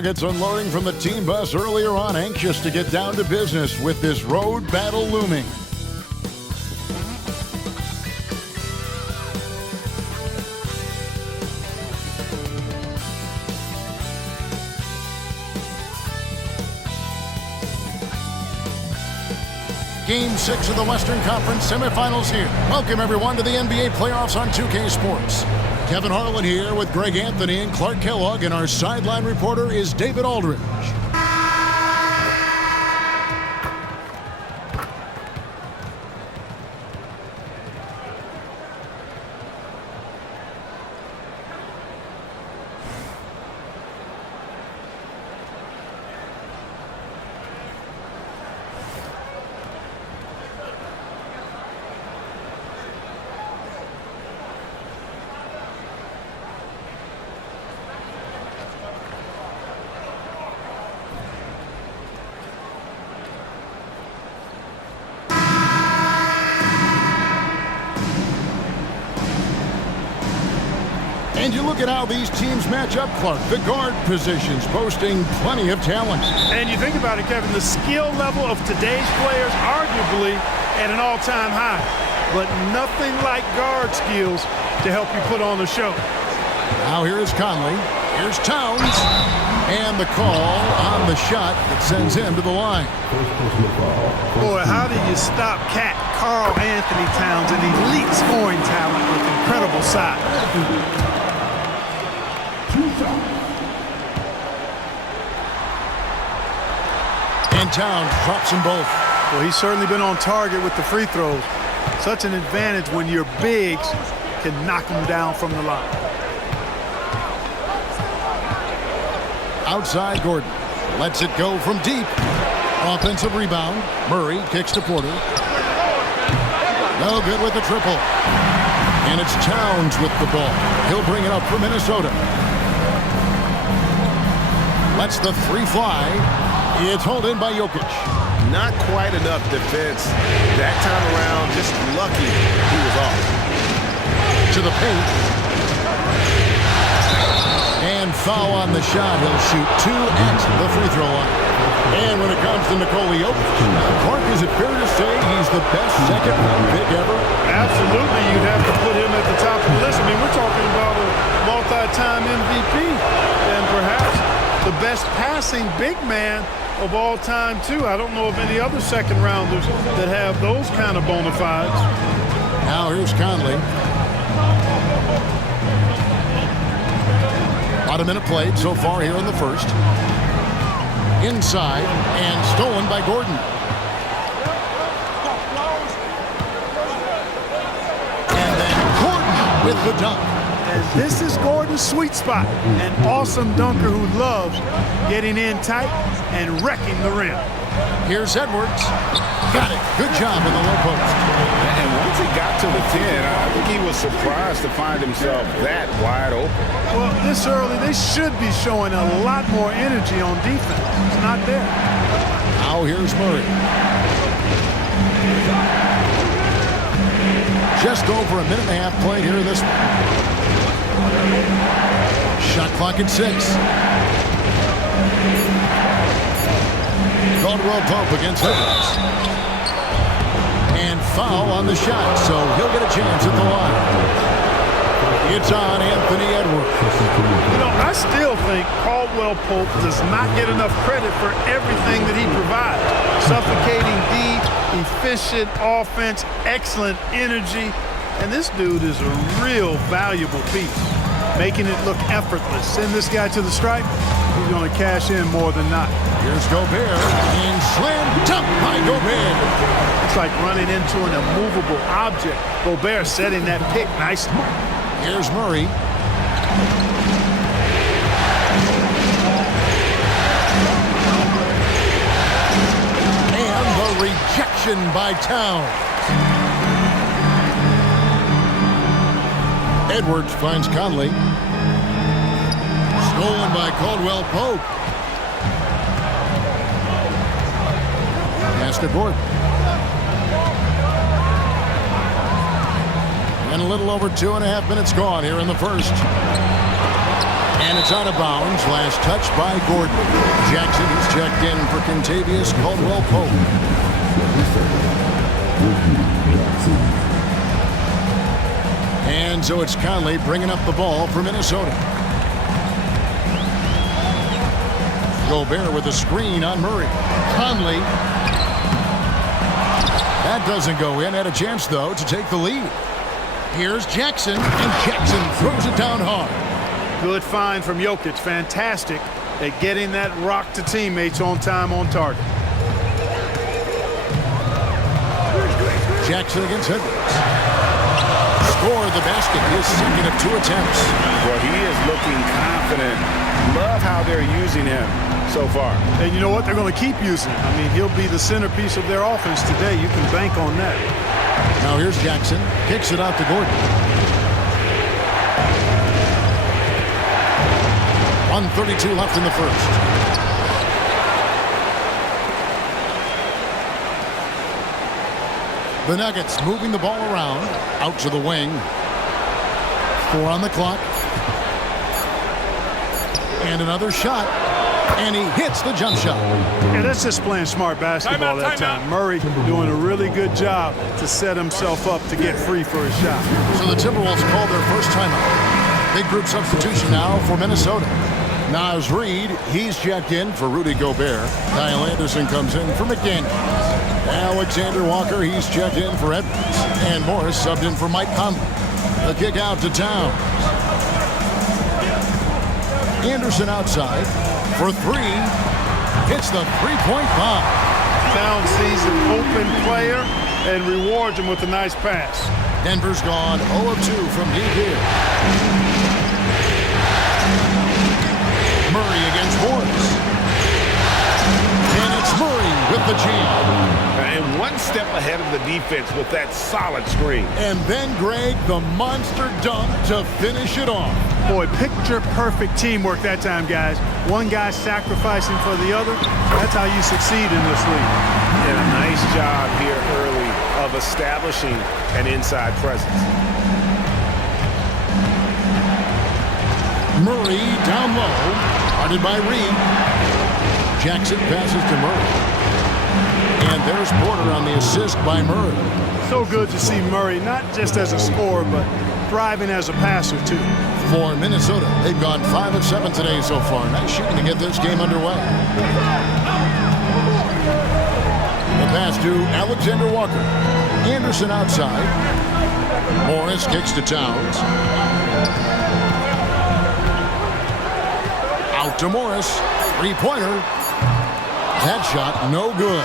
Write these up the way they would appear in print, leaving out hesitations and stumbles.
It's unloading from the team bus earlier on, anxious to get down to business with this road battle looming. Game 6 of the Western Conference semifinals here. Welcome, everyone, to the NBA playoffs on 2K Sports. Kevin Harlan here with Greg Anthony and Clark Kellogg, and our sideline reporter is David Aldridge. And you look at how these teams match up, Clark. The guard positions boasting plenty of talent. And you think about it, Kevin, the skill level of today's players arguably at an all-time high. But nothing like guard skills to help you put on a show. Now here is Conley. Here's Towns. And the call on the shot that sends him to the line. Boy, how do you stop Cat Karl Anthony Towns, an elite scoring talent with incredible size? And Towns drops them both. Well, he's certainly been on target with the free throws. Such an advantage when your bigs can knock them down from the line. Outside Gordon. Lets it go from deep. Offensive rebound. Murray kicks to Porter. No good with the triple. And it's Towns with the ball. He'll bring it up for Minesota. Lets the three fly. It's hauled in by Jokic. Not quite enough defense that time around. Just lucky he was off. To the paint. And foul on the shot. He'll shoot two at the free throw line. And when it comes to Nikola Jokic, Clark, is it fair to say he's the best second-round pick ever? Absolutely, you'd have to put him at the top of the list. I mean, we're talking about a multi-time MVP and perhaps the best passing big man of all time, too. I don't know of any other second-rounders that have those kind of bona fides. Now here's Conley. About a minute played so far here in the first. Inside and stolen by Gordon. And then Gordon with the dunk. And this is Gordon's sweet spot. An awesome dunker who loves getting in tight and wrecking the rim. Here's Edwards. Got it. Good job in the low post. And once he got to the 10, I think he was surprised to find himself that wide open. Well, this early, they should be showing a lot more energy on defense. It's not there. Now here's Murray. Just over a minute and a half played here in this one. Shot clock at 6. Caldwell Pope against Edwards. And foul on the shot, so he'll get a chance at the line. It's on Anthony Edwards. You know, I still think Caldwell Pope does not get enough credit for everything that he provides. Suffocating deep, efficient offense, excellent energy. And this dude is a real valuable piece, making it look effortless. Send this guy to the stripe, he's going to cash in more than not. Here's Gobert, and slam dunk by Gobert. It's like running into an immovable object. Gobert setting that pick nicely. Here's Murray. And the rejection by Towns. Edwards finds Conley. Stolen by Caldwell Pope. Pass to Gordon. And a little over 2.5 minutes gone here in the first. And it's out of bounds. Last touch by Gordon. Jackson is checked in for Kentavious Caldwell-Pope. And so it's Conley bringing up the ball for Minnesota. Gobert with a screen on Murray. Conley. That doesn't go in. Had a chance, though, to take the lead. Here's Jackson, and Jackson throws it down hard. Good find from Jokic. Fantastic at getting that rock to teammates on time, on target. Jackson against Edwards. Scored the basket. His second of 2 attempts. Well, he is looking confident. Love how they're using him so far. And you know what? They're going to keep using him. I mean, he'll be the centerpiece of their offense today. You can bank on that. Now here's Jackson. Kicks it out to Gordon. 1:32 left in the first. The Nuggets moving the ball around. Out to the wing. 4 on the clock. And another shot. And he hits the jump shot. Yeah, that's just playing smart basketball that time. Murray doing a really good job to set himself up to get free for a shot. So the Timberwolves call their first timeout. Big group substitution now for Minnesota. Naz Reid, he's checked in for Rudy Gobert. Kyle Anderson comes in for McDaniels. Alexander Walker, he's checked in for Edwards. And Morris subbed in for Mike Conley. The kick out to Towns. Anderson outside for 3. Hits the three-point bomb. Towns sees an open player and rewards him with a nice pass. Denver's gone 0 of 2 from deep here. Murray against Morris. And it's Murray with the jam. And one step ahead of the defense with that solid screen. And then, Greg, the monster dunk to finish it off. Boy, picture-perfect teamwork that time, guys. One guy sacrificing for the other. That's how you succeed in this league. And a nice job here early of establishing an inside presence. Murray down low. Guarded by Reid. Jackson passes to Murray. And there's Porter on the assist by Murray. So good to see Murray, not just as a scorer, but thriving as a passer, too. For Minnesota, they've gone 5 of 7 today so far. Nice shooting to get this game underway. The pass to Alexander Walker. Anderson outside. Morris kicks to Towns. Out to Morris. Three-pointer. That shot no good.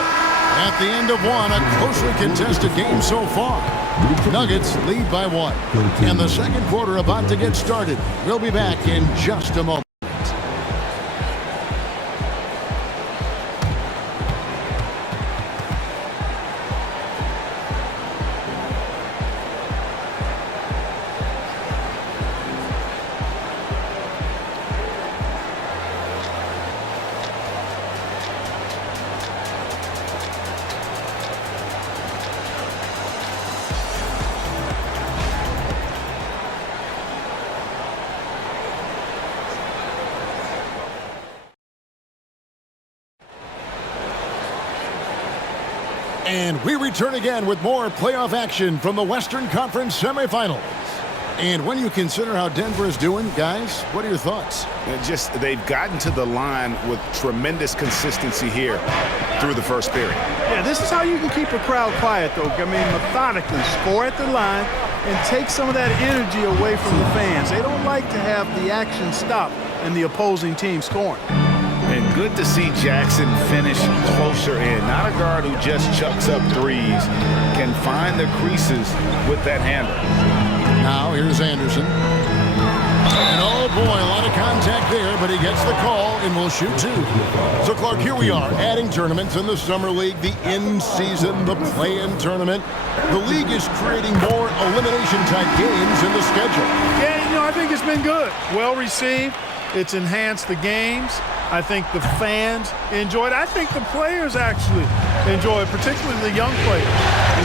At the end of one, a closely contested game so far. Nuggets lead by 1. And the second quarter about to get started. We'll be back in just a moment. And we return again with more playoff action from the Western Conference semifinals. And when you consider how Denver is doing, guys, what are your thoughts? They've gotten to the line with tremendous consistency here through the first period. Yeah, this is how you can keep a crowd quiet, though. I mean, methodically score at the line and take some of that energy away from the fans. They don't like to have the action stop and the opposing team scoring. And good to see Jackson finish closer in. Not a guard who just chucks up threes. Can find the creases with that handle. Now here's Anderson. And oh boy, a lot of contact there, but he gets the call and will shoot 2. So Clark, here we are, adding tournaments in the Summer League, the in-season, the play-in tournament. The league is creating more elimination-type games in the schedule. Yeah, you know, I think it's been good. Well received. It's enhanced the games. I think the fans enjoy it. I think the players actually enjoy it, particularly the young players,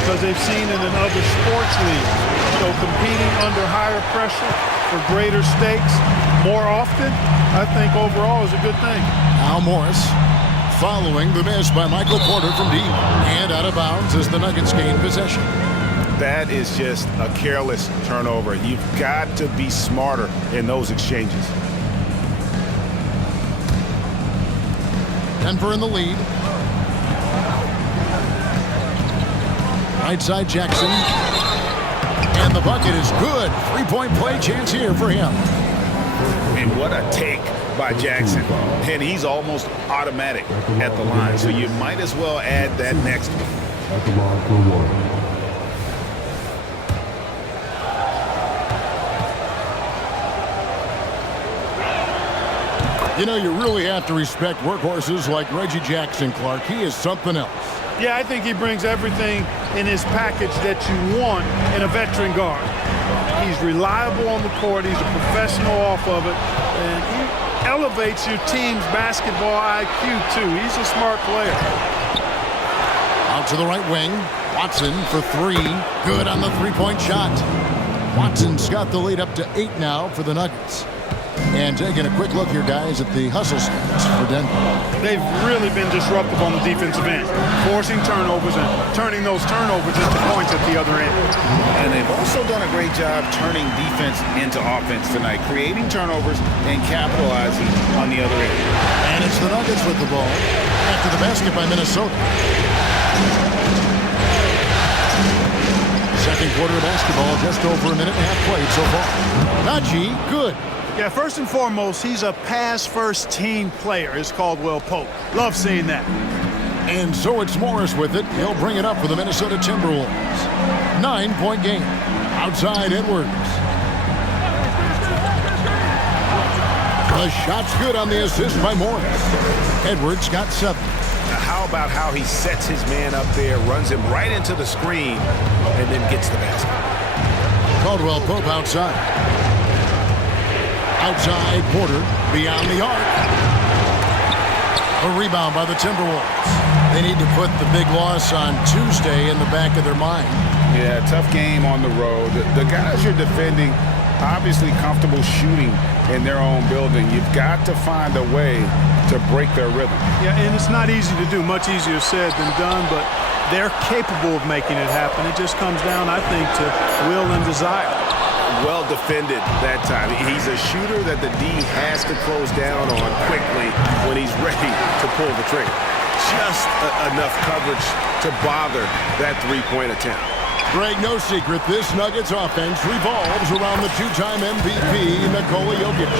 because they've seen it in other sports leagues. So competing under higher pressure for greater stakes, more often, I think overall is a good thing. Al Morris following the miss by Michael Porter from deep. And out of bounds as the Nuggets gain possession. That is just a careless turnover. You've got to be smarter in those exchanges. Denver in the lead. Right side Jackson. And the bucket is good. Three-point play chance here for him. And what a take by Jackson. And he's almost automatic at the line. So you might as well add that next one. At the line for one. You know, you really have to respect workhorses like Reggie Jackson, Clark. He is something else. Yeah, I think he brings everything in his package that you want in a veteran guard. He's reliable on the court. He's a professional off of it. And he elevates your team's basketball IQ, too. He's a smart player. Out to the right wing. Watson for three. Good on the three-point shot. Watson's got the lead up to 8 now for the Nuggets. And taking a quick look here, guys, at the hustle stats for Denver. They've really been disruptive on the defensive end, forcing turnovers and turning those turnovers into points at the other end. And they've also done a great job turning defense into offense tonight, creating turnovers and capitalizing on the other end. And it's the Nuggets with the ball after the basket by Minesota. Second quarter of basketball, just over a minute and a half played so far. Najee, good. Yeah, first and foremost, he's a pass-first team player, is Caldwell Pope. Love seeing that. And so it's Morris with it. He'll bring it up for the Minnesota Timberwolves. 9-point game. Outside Edwards. The shot's good on the assist by Morris. Edwards got 7. Now, how about how he sets his man up there, runs him right into the screen, and then gets the basket. Caldwell Pope outside. Outside Porter, beyond the arc. A rebound by the Timberwolves. They need to put the big loss on Tuesday in the back of their mind. Yeah, tough game on the road. The guys you're defending, obviously comfortable shooting in their own building. You've got to find a way to break their rhythm. Yeah, and it's not easy to do. Much easier said than done, but they're capable of making it happen. It just comes down, I think, to will and desire. Well defended that time. He's a shooter that the D has to close down on quickly when he's ready to pull the trigger. Just enough coverage to bother that three-point attempt. Greg, no secret, this Nuggets offense revolves around the two-time MVP, Nikola Jokic.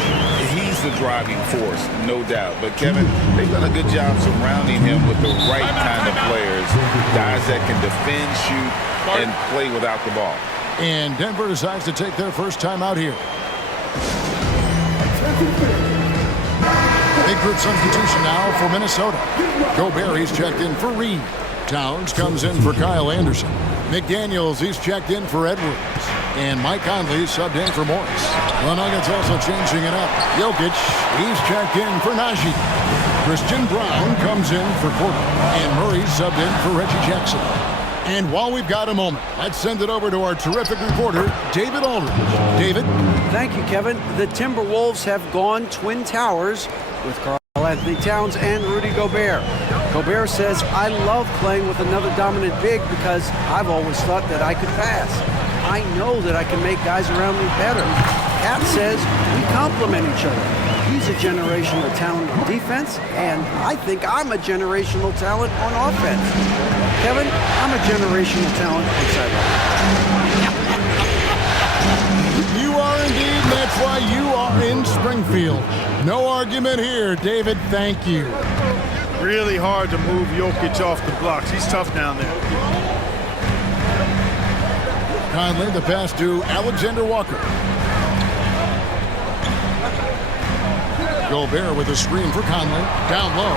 He's the driving force, no doubt. But, Kevin, they've done a good job surrounding him with the right kind of players, guys that can defend, shoot, and play without the ball. And Denver decides to take their first time out here. Big group substitution now for Minnesota. Gobert, he's checked in for Reed. Towns comes in for Kyle Anderson. McDaniels, he's checked in for Edwards. And Mike Conley subbed in for Morris. The Nuggets also changing it up. Jokic, he's checked in for Najee. Christian Brown comes in for Porter. And Murray subbed in for Reggie Jackson. And while we've got a moment, let's send it over to our terrific reporter, David Aldridge. David? Thank you, Kevin. The Timberwolves have gone Twin Towers with Karl Anthony Towns and Rudy Gobert. Gobert says, I love playing with another dominant big because I've always thought that I could pass. I know that I can make guys around me better. Cat says, we complement each other. He's a generational talent on defense, and I think I'm a generational talent on offense. Kevin, I'm a generational talent on sideline. You are indeed, and that's why you are in Springfield. No argument here, David. Thank you. Really hard to move Jokic off the blocks. He's tough down there. Conley, the pass to Alexander Walker. Gobert with a screen for Conley. Down low.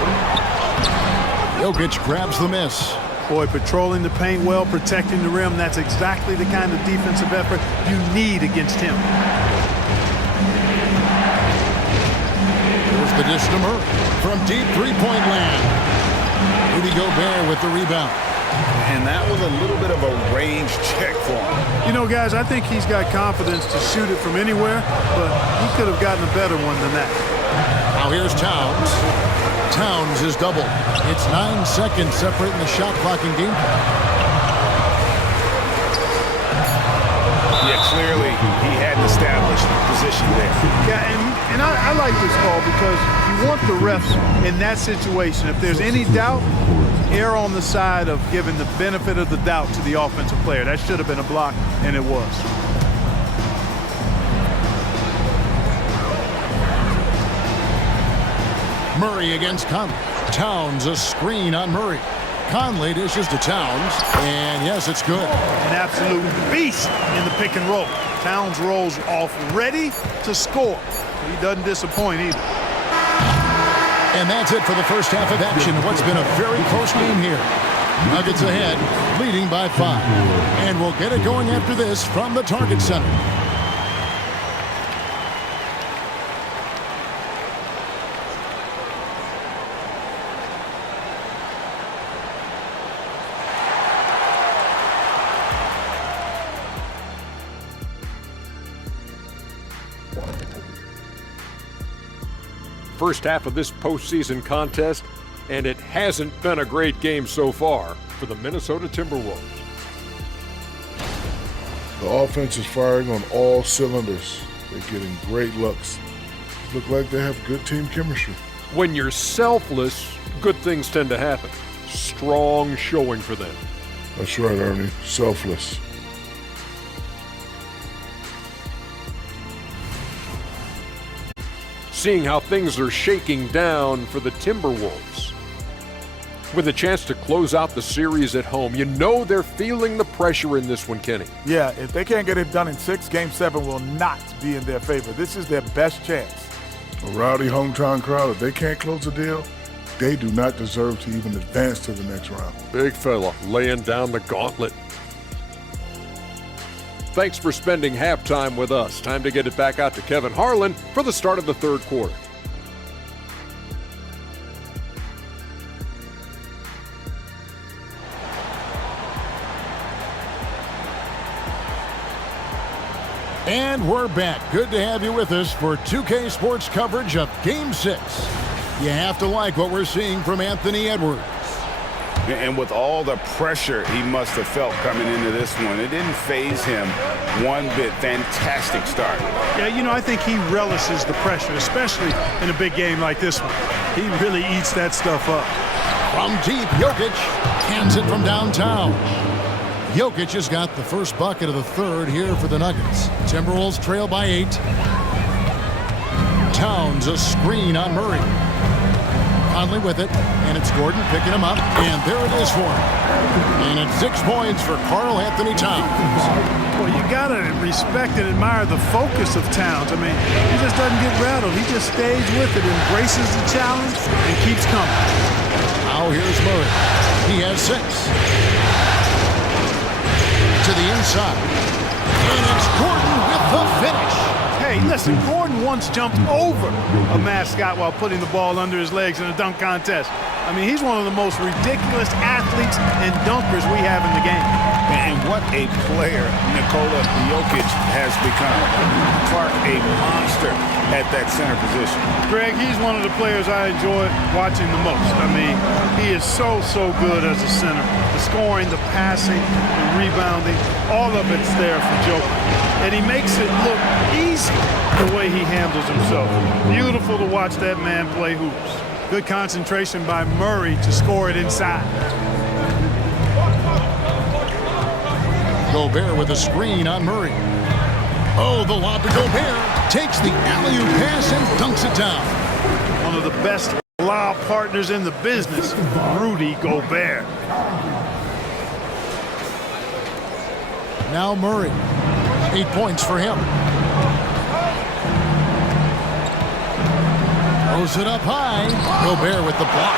Jokic grabs the miss. Boy, patrolling the paint well, protecting the rim. That's exactly the kind of defensive effort you need against him. Here's the dish to Murray from deep three-point land. Rudy Gobert with the rebound. And that was a little bit of a range check for him. You know, guys, I think he's got confidence to shoot it from anywhere, but he could have gotten a better one than that. Now here's Towns. Towns is doubled. It's 9 seconds separating the shot clock and game clock. Yeah, clearly he had an established position there. Yeah, and I like this call because you want the refs in that situation. If there's any doubt, err on the side of giving the benefit of the doubt to the offensive player. That should have been a block, and it was. Murray against Conley. Towns a screen on Murray. Conley dishes to Towns, and yes, it's good. An absolute beast in the pick and roll. Towns rolls off ready to score. He doesn't disappoint either. And that's it for the first half of action. What's been a very close game here. Nuggets ahead, leading by 5. And we'll get it going after this from the Target Center. First half of this postseason contest, and it hasn't been a great game so far for the Minnesota Timberwolves. The offense is firing on all cylinders. They're getting great looks. Look like they have good team chemistry. When you're selfless, good things tend to happen. Strong showing for them. That's right, Ernie. Selfless. Seeing how things are shaking down for the Timberwolves. With a chance to close out the series at home, you know they're feeling the pressure in this one, Kenny. Yeah, if they can't get it done in 6, Game 7 will not be in their favor. This is their best chance. A rowdy hometown crowd, if they can't close a deal, they do not deserve to even advance to the next round. Big fella laying down the gauntlet. Thanks for spending halftime with us. Time to get it back out to Kevin Harlan for the start of the third quarter. And we're back. Good to have you with us for 2K Sports coverage of Game 6. You have to like what we're seeing from Anthony Edwards. And with all the pressure he must have felt coming into this one, it didn't faze him one bit. Fantastic start. Yeah, you know, I think he relishes the pressure, especially in a big game like this one. He really eats that stuff up. From deep, Jokic hands it from downtown. Jokic has got the first bucket of the third here for the Nuggets. Timberwolves trail by 8. Towns a screen on Murray. Conley with it, and it's Gordon picking him up, and there it is for him. And it's 6 points for Karl Anthony Towns. Well, you got to respect and admire the focus of Towns. I mean, he just doesn't get rattled. He just stays with it, embraces the challenge, and keeps coming. Now here's Murray. He has 6. To the inside. And it's Gordon with the finish. Hey, listen, Gordon once jumped over a mascot while putting the ball under his legs in a dunk contest. I mean, he's one of the most ridiculous athletes and dunkers we have in the game. And what a player Nikola Jokic has become. Clark, a monster at that center position. Greg, he's one of the players I enjoy watching the most. I mean, he is so good as a center. The scoring, the passing, the rebounding, all of it's there for Jokic. And he makes it look easy the way he handles himself. Beautiful to watch that man play hoops. Good concentration by Murray to score it inside. Gobert with a screen on Murray. Oh, the lob to Gobert. Takes the alley-oop pass and dunks it down. One of the best lob partners in the business, Rudy Gobert. Now Murray. 8 points for him. Throws it up high. Gobert with the block.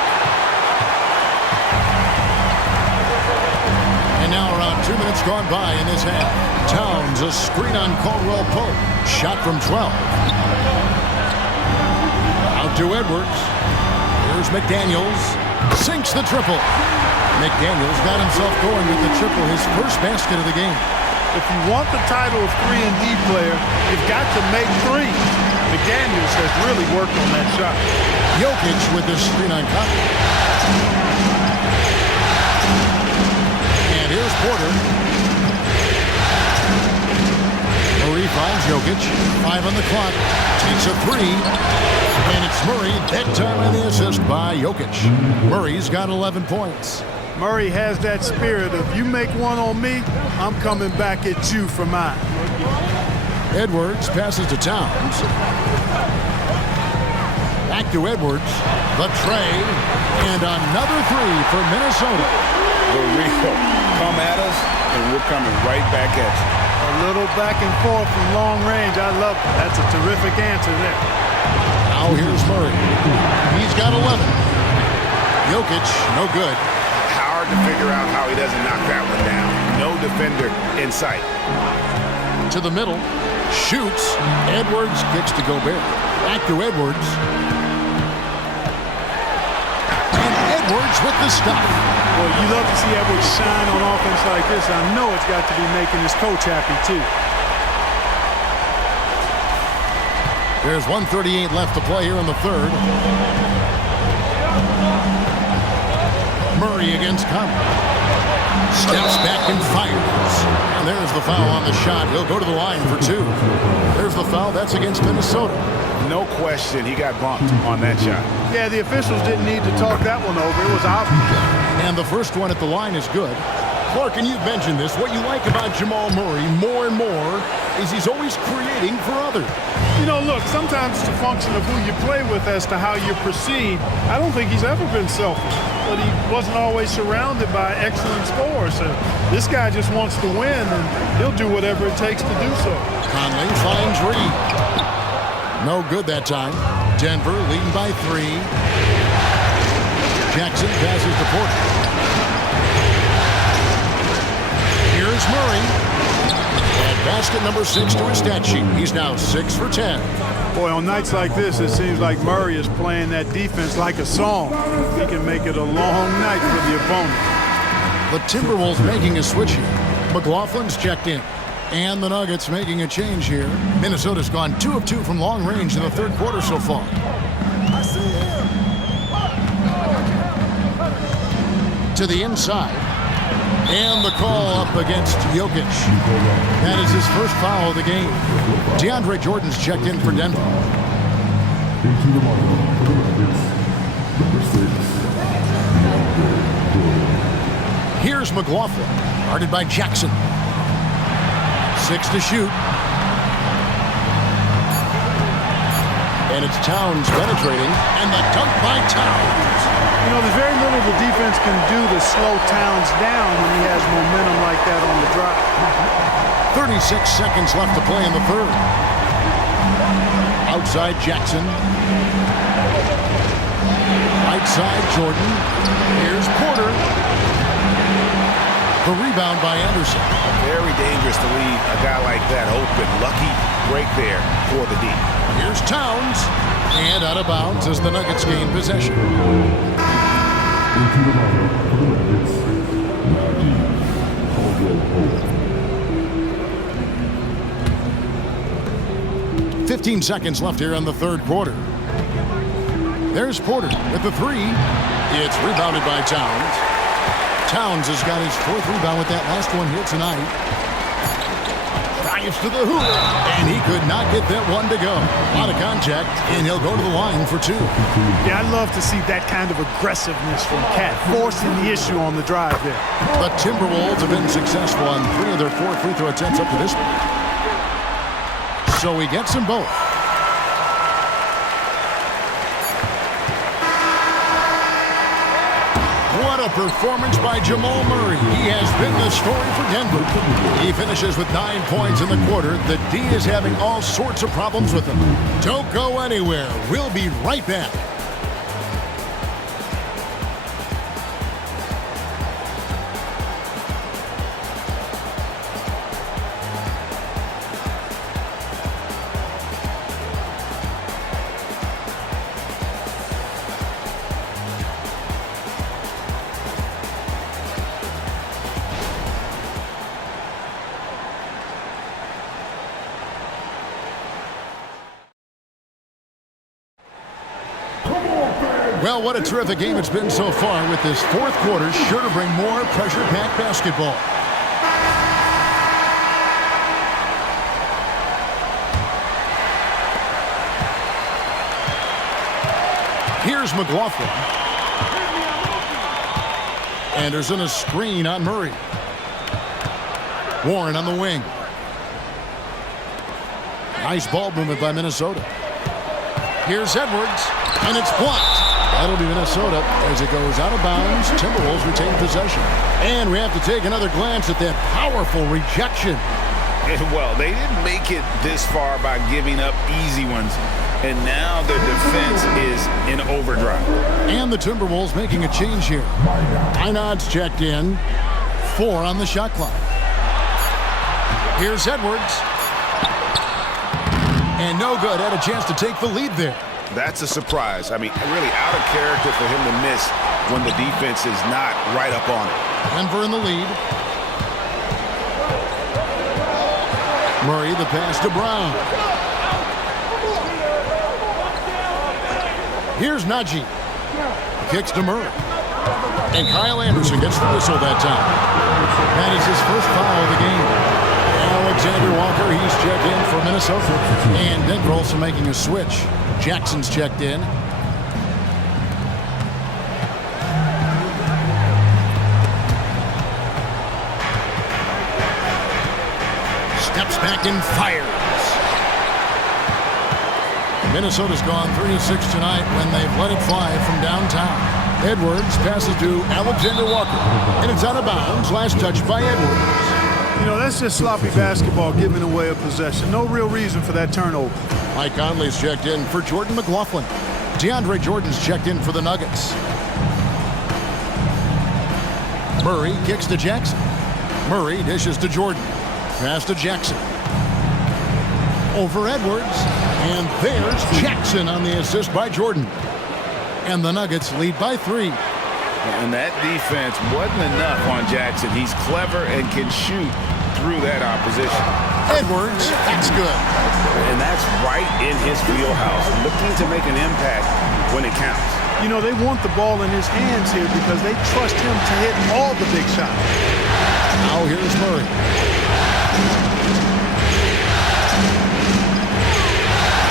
And now around 2 minutes gone by in this half. Towns a screen on Caldwell Pope. Shot from 12. Out to Edwards. Here's McDaniels. Sinks the triple. McDaniels got himself going with the triple, his first basket of the game. If you want the title of 3-and-D player, you've got to make three. McDaniels has really worked on that shot. Jokic with his 3-9 copy. And here's Porter. Murray finds Jokic. 5 on the clock. Takes a three. And it's Murray. That time on the assist by Jokic. Murray's got 11 points. Murray has that spirit of, you make one on me, I'm coming back at you for mine. Edwards passes to Towns. Back to Edwards. The tray. And another three for Minnesota. The real. Come at us, and we're coming right back at you. A little back and forth from long range. I love it. That's a terrific answer there. Now here's Murray. He's got 11. Jokic, no good. Hard to figure out how he doesn't knock that one down. No defender in sight. To the middle. Shoots. Edwards kicks to Gobert. Back to Edwards. And Edwards with the stop. Well, you love to see Edwards shine on offense like this. I know it's got to be making his coach happy, too. There's 1:38 left to play here in the third. Murray against Conley. Steps back and fires. And there's the foul on the shot. He'll go to the line for two. There's the foul. That's against Minnesota. No question he got bumped on that shot. Yeah, the officials didn't need to talk that one over. It was obvious. And the first one at the line is good. Clark, and you've mentioned this, what you like about Jamal Murray more and more is he's always creating for others. You know, look, sometimes it's a function of who you play with as to how you proceed. I don't think he's ever been selfish, but he wasn't always surrounded by excellent scores. So this guy just wants to win, and he'll do whatever it takes to do so. Conley finds Reed. No good that time. Denver leading by 3. Jackson passes to Porter. Here's Murray. And basket number 6 to his stat sheet. He's now 6 for 10. Boy, on nights like this, it seems like Murray is playing that defense like a song. He can make it a long night for the opponent. The Timberwolves making a switch here. McLaughlin's checked in. And the Nuggets making a change here. Minnesota's gone 2 of 2 from long range in the third quarter so far. To the inside. And the call up against Jokic. That is his first foul of the game. DeAndre Jordan's checked in for Denver. Here's McLaughlin, guarded by Jackson. 6 to shoot. And it's Towns penetrating, and the dunk by Towns. You know, there's very little the defense can do to slow Towns down when he has momentum like that on the drive. 36 seconds left to play in the third. Outside Jackson. Right side Jordan. Here's Porter. The rebound by Anderson. Very dangerous to leave a guy like that open. Lucky break there for the D. Here's Towns. And out of bounds as the Nuggets gain possession. 15 seconds left here in the third quarter. There's Porter with the three. It's rebounded by Towns. Towns has got his 4th rebound with that last one here tonight. Drives to the hoop, and he could not get that one to go. A lot of contact, and he'll go to the line for 2. Yeah, I'd love to see that kind of aggressiveness from Cat, forcing the issue on the drive there. The Timberwolves have been successful on 3 of their 4 free throw attempts up to this point. So he gets them both. What a performance by Jamal Murray. He has been the story for Denver. He finishes with 9 points in the quarter. The D is having all sorts of problems with him. Don't go anywhere. We'll be right back. Well, what a terrific game it's been so far, with this fourth quarter sure to bring more pressure-packed basketball. Here's McLaughlin. Anderson a screen on Murray. Warren on the wing. Nice ball movement by Minnesota. Here's Edwards, and it's blocked. That'll be Minnesota as it goes out of bounds. Timberwolves retain possession. And we have to take another glance at that powerful rejection. Well, they didn't make it this far by giving up easy ones. And now their defense is in overdrive. And the Timberwolves making a change here. Inod's checked in. 4 on the shot clock. Here's Edwards. And no good. Had a chance to take the lead there. That's a surprise. I mean, really out of character for him to miss when the defense is not right up on it. Denver in the lead. Murray, the pass to Brown. Here's Najee. Kicks to Murray. And Kyle Anderson gets the whistle that time. That is his first foul of the game. Alexander Walker, he's checked in for Minnesota. And Denver also making a switch. Jackson's checked in. Steps back and fires. Minnesota's gone 36 tonight when they've let it fly from downtown. Edwards passes to Alexander Walker. And it's out of bounds. Last touch by Edwards. You know, that's just sloppy basketball, giving away a possession. No real reason for that turnover. Mike Conley's checked in for Jordan McLaughlin. DeAndre Jordan's checked in for the Nuggets. Murray kicks to Jackson. Murray dishes to Jordan. Pass to Jackson. Over Edwards. And there's Jackson on the assist by Jordan. And the Nuggets lead by 3. And that defense wasn't enough on Jackson. He's clever and can shoot through that opposition. Edwards, that's good. And that's right in his wheelhouse, looking to make an impact when it counts. You know, they want the ball in his hands here because they trust him to hit all the big shots. Now here's Murray.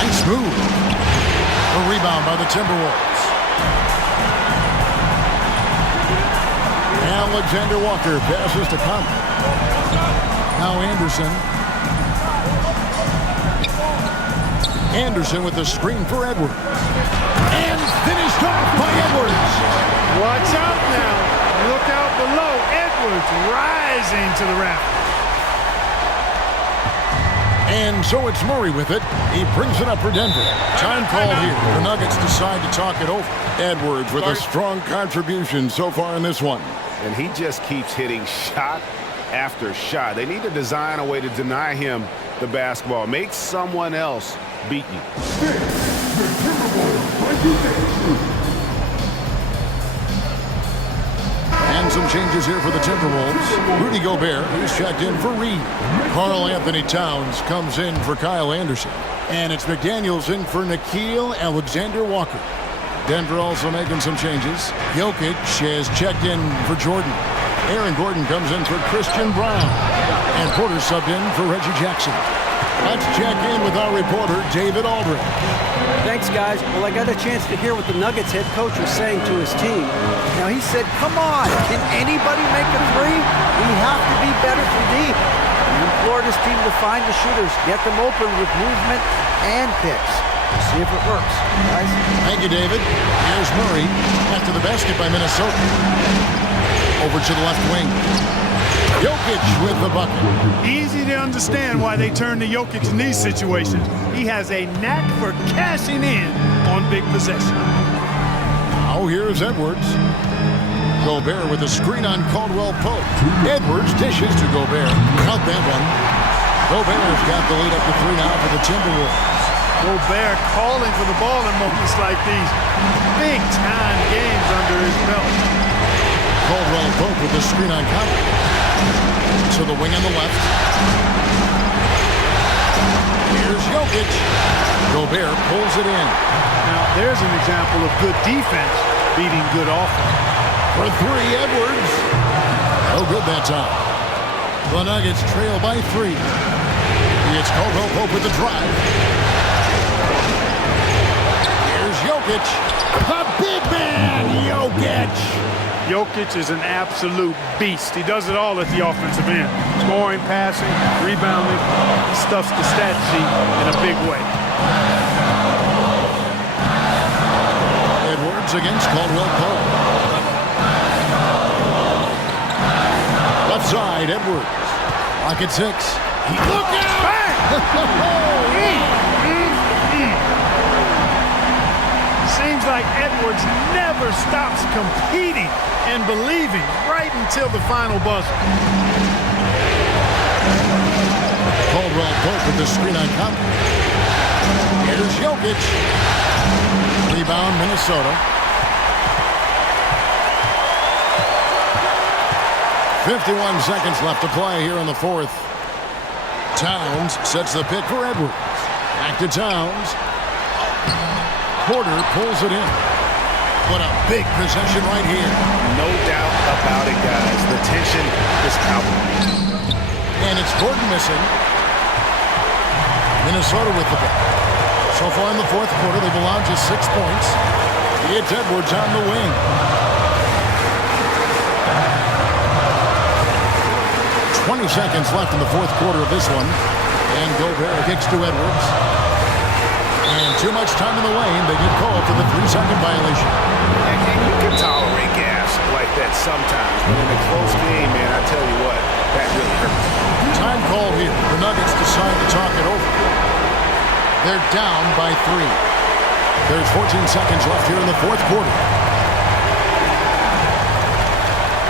Nice move. A rebound by the Timberwolves. Alexander Walker passes to Conley. Now Anderson. Anderson with the screen for Edwards. And finished off by Edwards. Watch out now. Look out below. Edwards rising to the raft. And so it's Murray with it. He brings it up for Denver. Time call here. The Nuggets decide to talk it over. Edwards with a strong contribution so far in this one. And he just keeps hitting shot after shot. They need to design a way to deny him the basketball. Make someone else beat you. And some changes here for the Timberwolves. Rudy Gobert is checked in for Reed. Karl Anthony Towns comes in for Kyle Anderson. And it's McDaniels in for Nickeil Alexander-Walker. Denver also making some changes. Jokic is checked in for Jordan. Aaron Gordon comes in for Christian Brown. And Porter subbed in for Reggie Jackson. Let's check in with our reporter, David Aldridge. Thanks, guys. Well, I got a chance to hear what the Nuggets head coach was saying to his team. Now, he said, come on, can anybody make a three? We have to be better from deep. He implored his team to find the shooters, get them open with movement and picks. See if it works, guys. Thank you, David. Here's Murray after the basket by Minnesota. Over to the left wing. Jokic with the bucket. Easy to understand why they turn to Jokic in these situations. He has a knack for cashing in on big possessions. Now here's Edwards. Gobert with a screen on Caldwell Pope. Edwards dishes to Gobert. Count that one. Gobert's got the lead up to 3 now for the Timberwolves. Gobert calling for the ball in moments like these. Big-time games under his belt. Caldwell Pope with the screen on Conley. To the wing on the left. Here's Jokic. Gobert pulls it in. Now, there's an example of good defense beating good offense. For three, Edwards. No good that time. The Nuggets trail by 3. It's Caldwell Pope with the drive. Here's Jokic. The big man, Jokic. Jokic is an absolute beast. He does it all at the offensive end. Scoring, passing, rebounding. He stuffs the stat sheet in a big way. Edwards against Caldwell Pope. Left side, Edwards. Pocket 6. Look out! Seems like Edwards never stops competing and believing right until the final buzzer. Caldwell Pope with the screen on top. Here's Jokic. Rebound, Minnesota. 51 seconds left to play here in the fourth. Towns sets the pick for Edwards. Back to Towns. Porter pulls it in. What a big possession right here. No doubt about it, guys. The tension is palpable. And it's Gordon missing. Minnesota with the ball. So far in the fourth quarter, they've allowed just 6 points. It's Edwards on the wing. 20 seconds left in the fourth quarter of this one. And Gobert kicks to Edwards. And too much time in the lane. They get called for the 3-second violation. And you can tolerate gas like that sometimes, but in a close game, man, I tell you what, that really hurts. Time call here. The Nuggets decide to talk it over. They're down by 3. There's 14 seconds left here in the fourth quarter.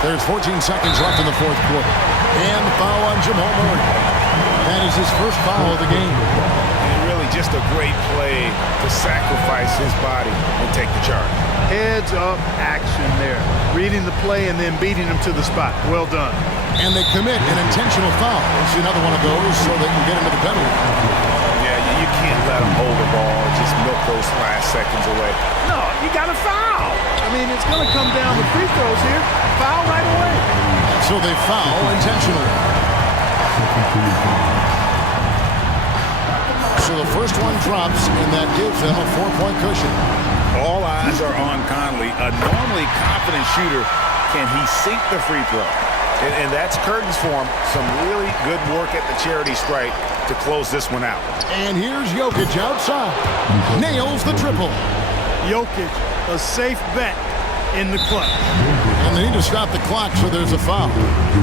There's 14 seconds left in the fourth quarter. And the foul on Jamal Murray. That is his first foul of the game. And really just a great play to sacrifice his body and take the charge. Heads up action there. Reading the play and then beating him to the spot. Well done. And they commit an intentional foul. We'll see another one of those so they can get into the penalty. Yeah, you can't let him hold the ball and just milk those last seconds away. No, you got to foul. I mean, it's going to come down to free throws here. Foul right away. So they foul intentionally. So the first one drops, and that gives them a 4-point cushion. All eyes are on Conley, a normally confident shooter. Can he sink the free throw? And that's curtains for him. Some really good work at the charity stripe to close this one out. And here's Jokic outside. Nails the triple. Jokic, a safe bet in the clutch. And they need to stop the clock, so there's a foul.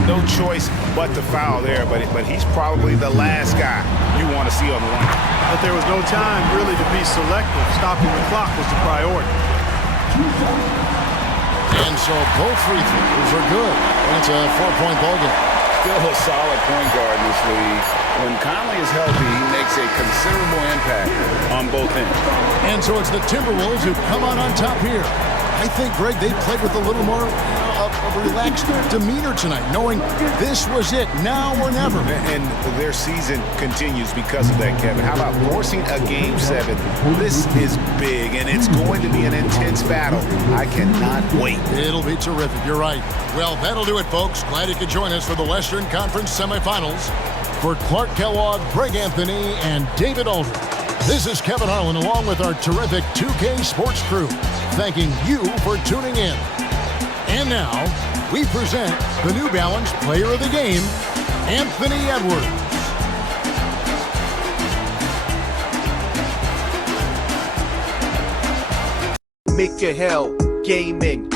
No choice but to foul there, but he's probably the last guy you want to see on the line. But there was no time really to be selective. Stopping the clock was the priority. And so both free throws are good. That's a 4-point ball game. Still a solid point guard in this league. When Conley is healthy, he makes a considerable impact on both ends. And so it's the Timberwolves who come on top here. I think, Greg, they played with a little more of a relaxed demeanor tonight, knowing this was it, now or never. And their season continues because of that, Kevin. How about forcing a Game 7? This is big, and it's going to be an intense battle. I cannot wait. It'll be terrific. You're right. Well, that'll do it, folks. Glad you could join us for the Western Conference semifinals. For Clark Kellogg, Greg Anthony, and David Aldridge, this is Kevin Harlan along with our terrific 2K Sports crew, thanking you for tuning in. And now, we present the New Balance Player of the Game, Anthony Edwards. Make your hell gaming.